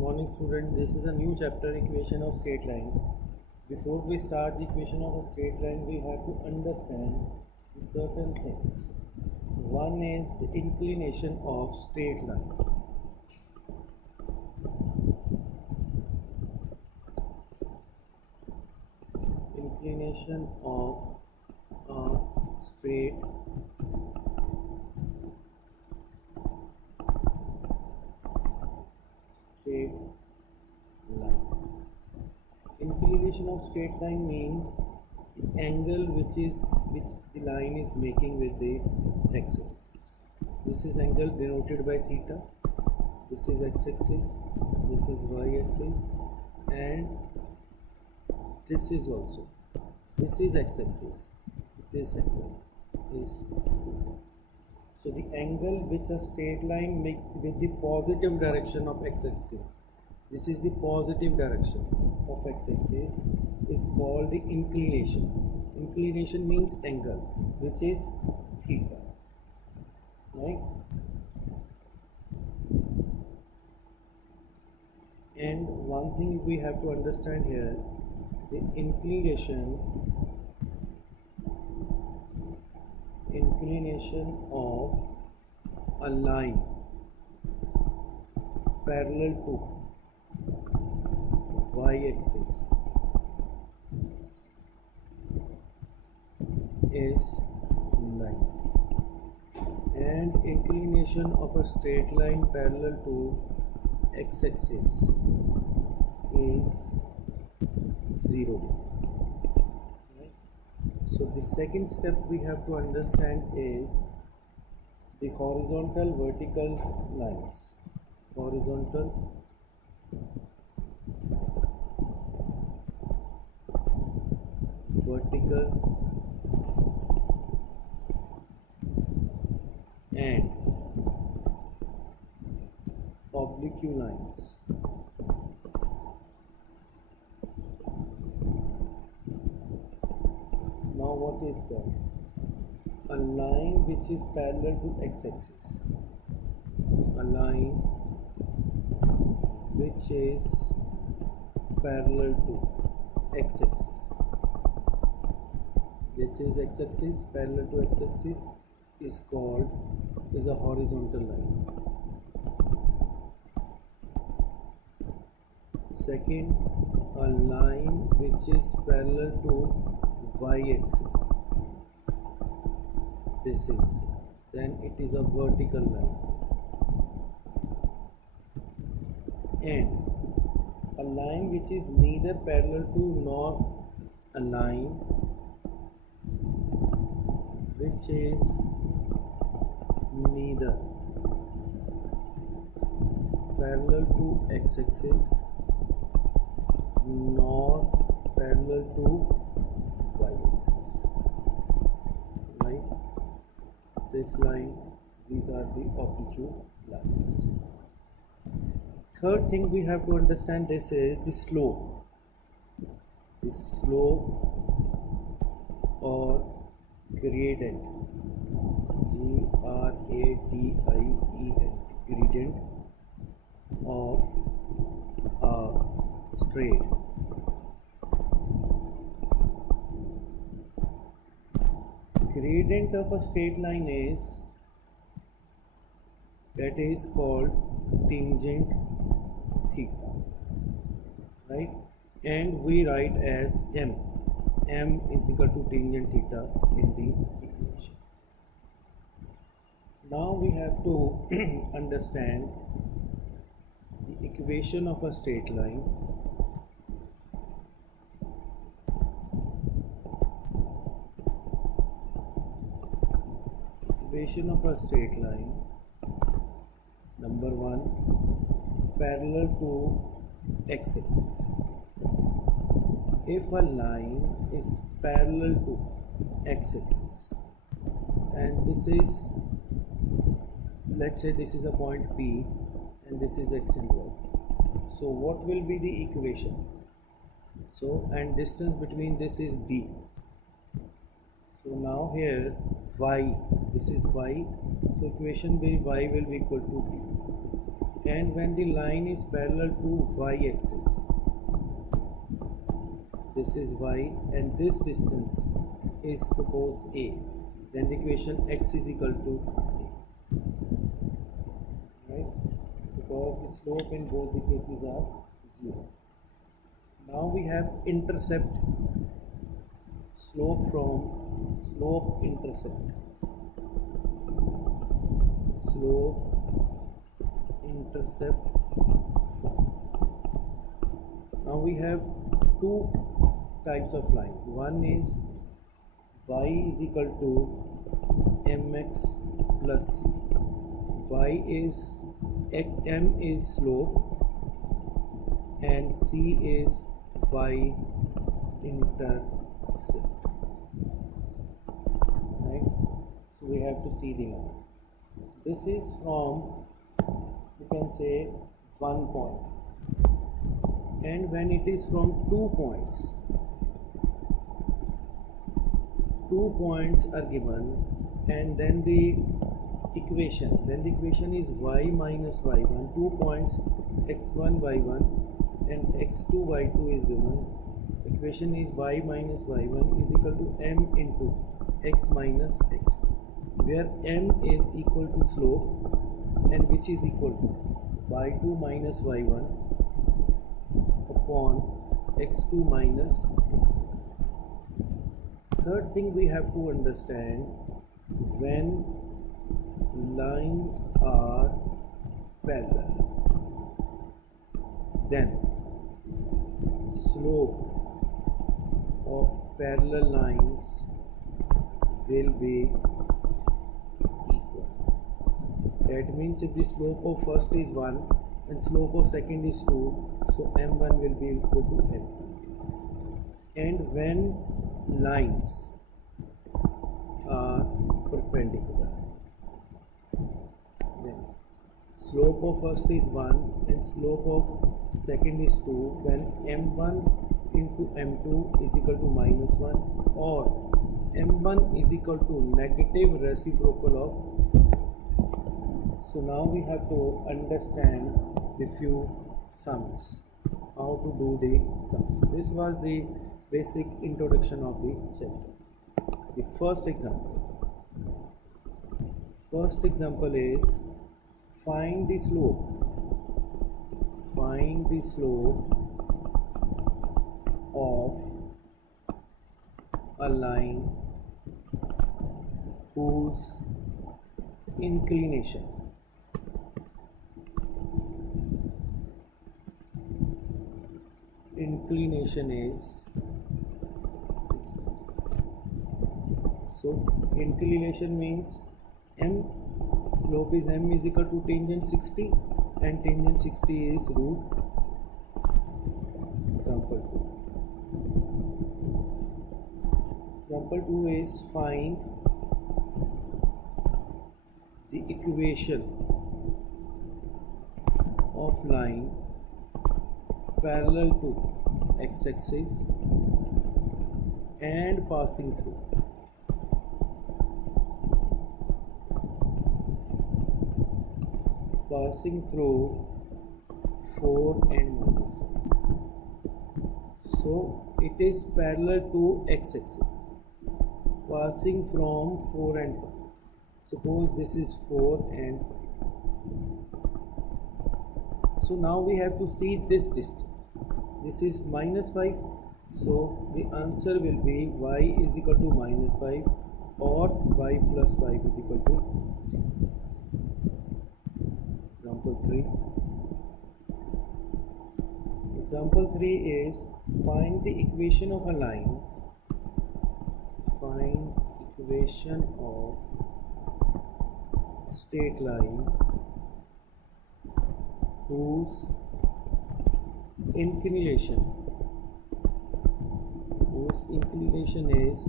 morning student, this is a new chapter, equation of straight line. Before we start the equation of a straight line, we have to understand certain things. One is the inclination of straight line. Inclination of a straight line. Inclination of straight line means the angle which the line is making with the x-axis. This is angle denoted by theta. This is x-axis. This is y-axis, and this is also. This is x-axis. This angle is theta. So the angle which a straight line makes with the positive direction of x-axis, this is the positive direction of x-axis, is called the inclination. Inclination means angle, which is theta, right? And one thing we have to understand here, the inclination of a line parallel to y-axis is 90, and inclination of a straight line parallel to x-axis is 0. So the second step we have to understand is the horizontal vertical lines. Horizontal vertical and oblique lines. Now what is that? A line which is parallel to x-axis. A line which is parallel to x-axis. This is x-axis, parallel to x-axis is a horizontal line. Second, a line which is parallel to y-axis. Then it is a vertical line. And a line which is neither parallel to nor a line which is neither parallel to x-axis nor parallel to y-axis, right? This line, these are the oblique lines. Third thing we have to understand, this is the slope. The slope or gradient, Gradient, gradient of a straight gradient of a straight line is called tangent theta, right? And we write as m is equal to tangent theta in the equation. Now we have to understand the equation of a straight line. Equation of a straight line, number one, parallel to x-axis. If a line is parallel to x-axis, and this is, let's say this is a point P and this is x and y, so what will be the equation? So, and distance between this is b. So now here y, this is y, so equation by y will be equal to b, and when the line is parallel to y-axis, this is y and this distance is suppose a, then the equation x is equal to a, right? Because the slope in both the cases are 0. Now we have intercept, slope from slope intercept, form. Now we have two types of line. One is y is equal to mx plus c. Y is m is slope and c is y intercept, right? So we have to see the line. This is from, you can say, one point, and when it is from 2 points, 2 points are given, and then the equation is y minus y1, 2 points x1 y1 and x2 y2 is given. Equation is y minus y1 is equal to m into x minus x1, where m is equal to slope and which is equal to y2 minus y1 upon x2 minus x1. Third thing we have to understand, when lines are parallel, then slope of parallel lines will be equal. That means if the slope of first is 1 and slope of second is 2, so m1 will be equal to m2. And when lines are perpendicular, then slope of first is 1 and slope of second is 2, then m1 into m2 is equal to minus 1, or m1 is equal to negative reciprocal of. So now we have to understand the few sums, how to do the sums. This was the basic introduction of the chapter. The first example is find the slope of a line whose inclination is 60. So inclination means m, slope is m is equal to tangent 60 and tangent 60 is root. Example 2 is find the equation of line parallel to x-axis and passing through passing through 4 and minus 1. So it is parallel to x-axis, passing from 4 and 5. Suppose this is 4 and 5. So now we have to see this distance. This is minus 5. So the answer will be y is equal to minus 5 or y plus 5 is equal to 0. Example 3 is find the equation of a line. Find equation of straight line whose inclination is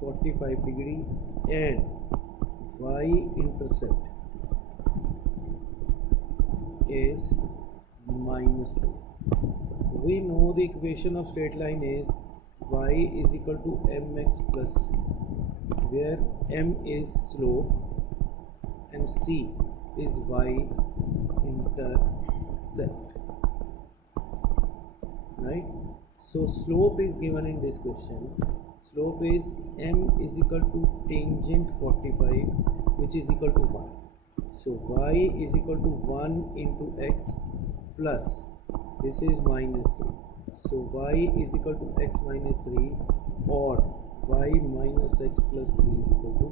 45 degree and y-intercept is minus 3. We know the equation of straight line is y is equal to mx plus c, where m is slope and c is y-intercept. intercept, right? So slope is given in this question. Slope is m is equal to tangent 45, which is equal to 1. So y is equal to 1 into x plus, this is minus 3. So y is equal to x minus 3, or y minus x plus 3 is equal to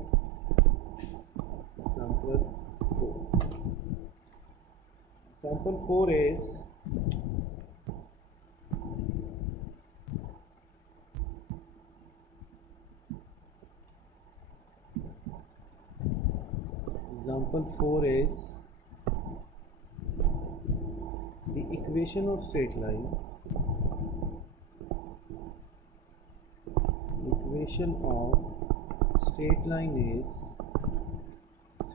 example 4. Example 4 is the equation of straight line. Equation of straight line is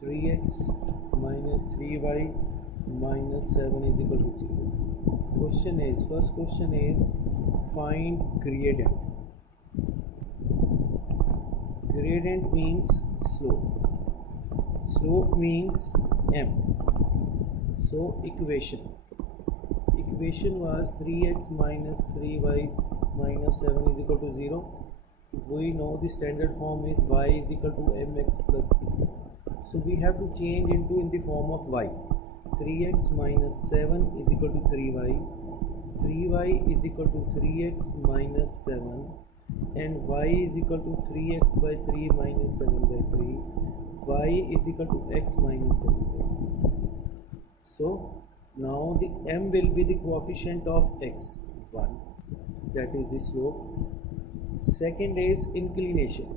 3x minus 3y minus 7 is equal to 0. First question is find gradient. Gradient means slope. Slope means m. So equation was 3x minus 3y minus 7 is equal to 0. We know the standard form is y is equal to mx plus c. So we have to change into in the form of y. 3x minus 7 is equal to 3y. 3y is equal to 3x minus 7, and y is equal to 3x by 3 minus 7 by 3. Y is equal to x minus 7 by 3. So now the m will be the coefficient of x, 1, that is the slope. Second is inclination.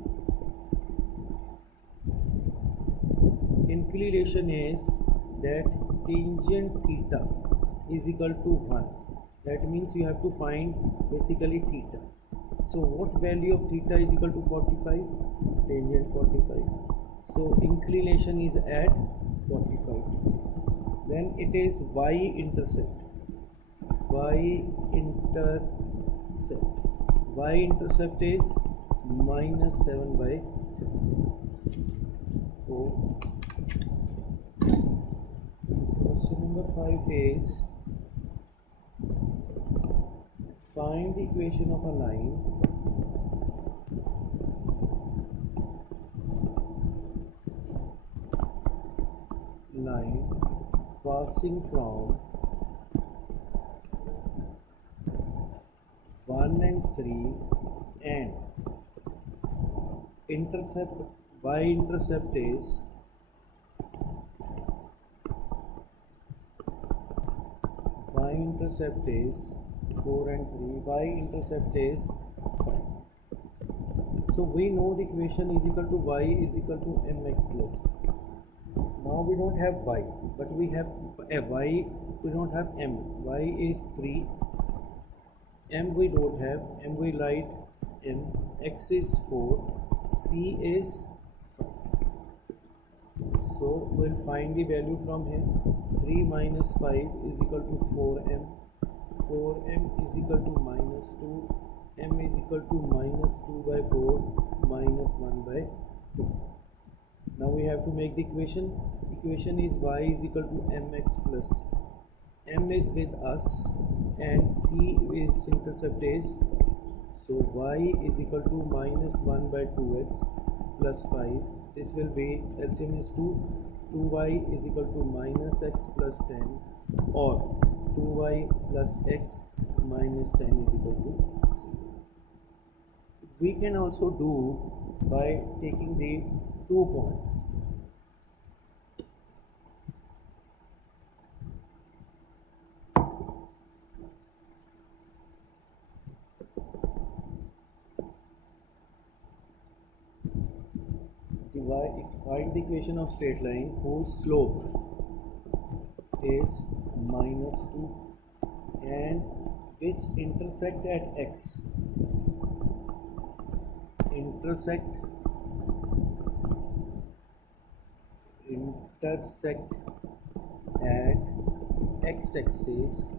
Inclination is that tangent theta is equal to 1. That means you have to find basically theta. So what value of theta is equal to 45? Tangent 45. So inclination is at 45 degree. Then it is y-intercept. Y-intercept is minus 7 by 4. Question number 5 is find the equation of a line passing from 1 and 3 and y-intercept is 4 and 3, y-intercept is 5. So we know the equation is equal to y is equal to mx plus c. Now we don't have y, but we have a y, we don't have m. Y is 3, m we don't have, m we write m, x is 4, c is 5. So we'll find the value from here. 3 minus 5 is equal to 4m. 4m is equal to minus 2. M is equal to minus 2 by 4 minus 1 by 2. Now we have to make the equation. Equation is y is equal to mx plus c. M is with us and c is intercept is. So y is equal to minus 1 by 2x plus 5. This will be LCM is 2. 2y is equal to minus x plus 10, or 2y plus x minus 10 is equal to 0. We can also do by taking the 2 points. Find the equation of straight line whose slope is minus 2 and which intersect at x. Intersect at x-axis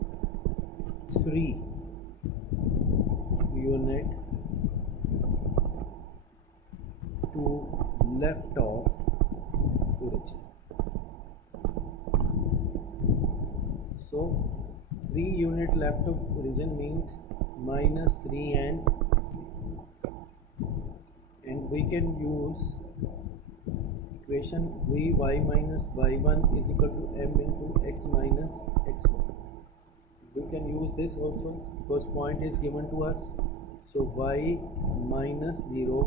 3 unit to left of origin. So 3 unit left of origin means minus 3 and we can use equation vy minus y1 is equal to m into x minus x1. We can use this also because point is given to us. So y minus 0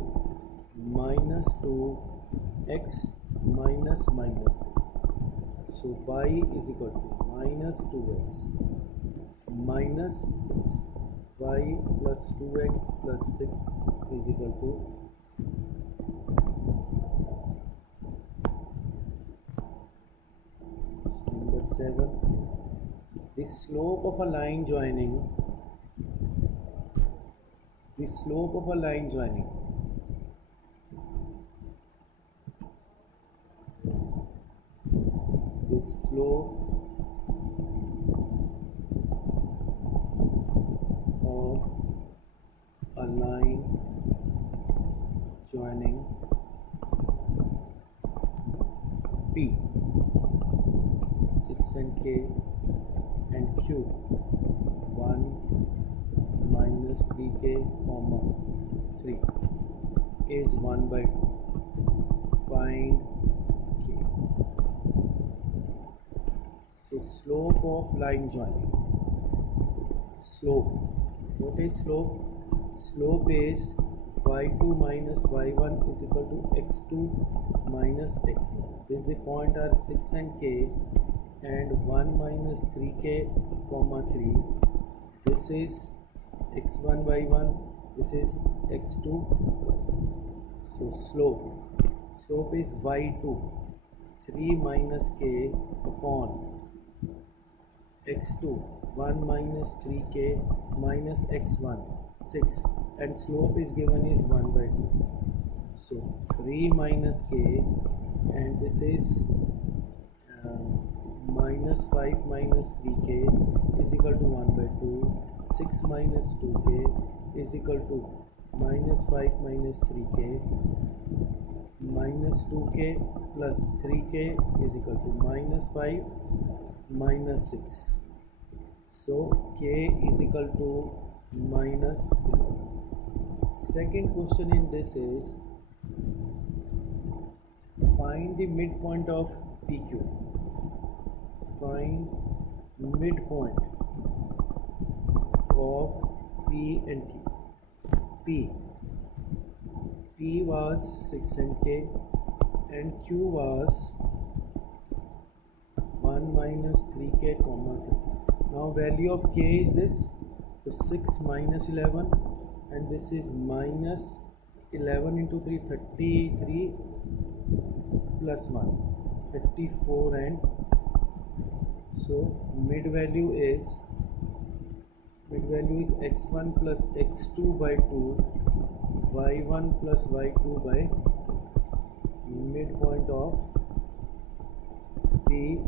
minus 2 x minus minus 3. So y is equal to minus 2x minus 6. Y plus 2x plus 6 is equal to number 7. The slope of a line joining the slope of a line joining the slope of a line joining P 6 and K and Q 1 minus 3K comma 3 is 1 by 2. Find K. So slope of line joining. Slope. What is slope? Slope is y2 minus y1 is equal to x2 minus x1. This the point are 6 and k and 1 minus 3k comma 3. This is x1 y1. This is x2. So slope is y2 3 minus k upon x2 1 minus 3k minus x1 6 and slope is given is 1 by 2. So 3 minus k and this is minus 5 minus 3k is equal to 1 by 2. 6 minus 2k is equal to minus 5 minus 3k minus 2k plus 3k is equal to minus 5 minus 6. So k is equal to minus 11. Second question in this is find the midpoint of PQ. Find midpoint of P and Q. P was 6 and K and Q was 1 minus 3K comma 3. Now value of K is this. So 6 minus 11 and this is minus 11 into 3 33 plus 1 34 and so mid value is x1 plus x2 by 2 y1 plus y2 by midpoint of P.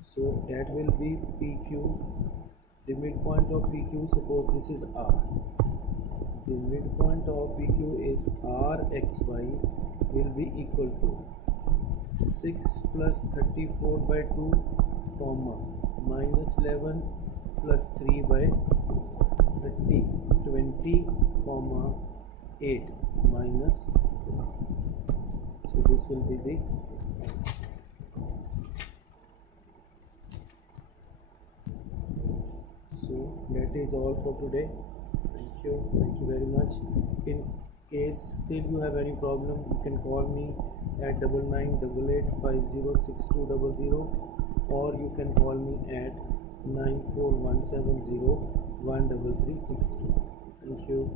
So that will be PQ. The midpoint of PQ, suppose this is R. The midpoint of PQ is RXY will be equal to 6 plus 34 by 2 comma minus 11 plus 3 by 30 20 comma 8 minus 4. So this will be the so that is all for today. Thank you very much. In case still you have any problem, you can call me at 9988506200 or you can call me at 94170 13362. Thank you.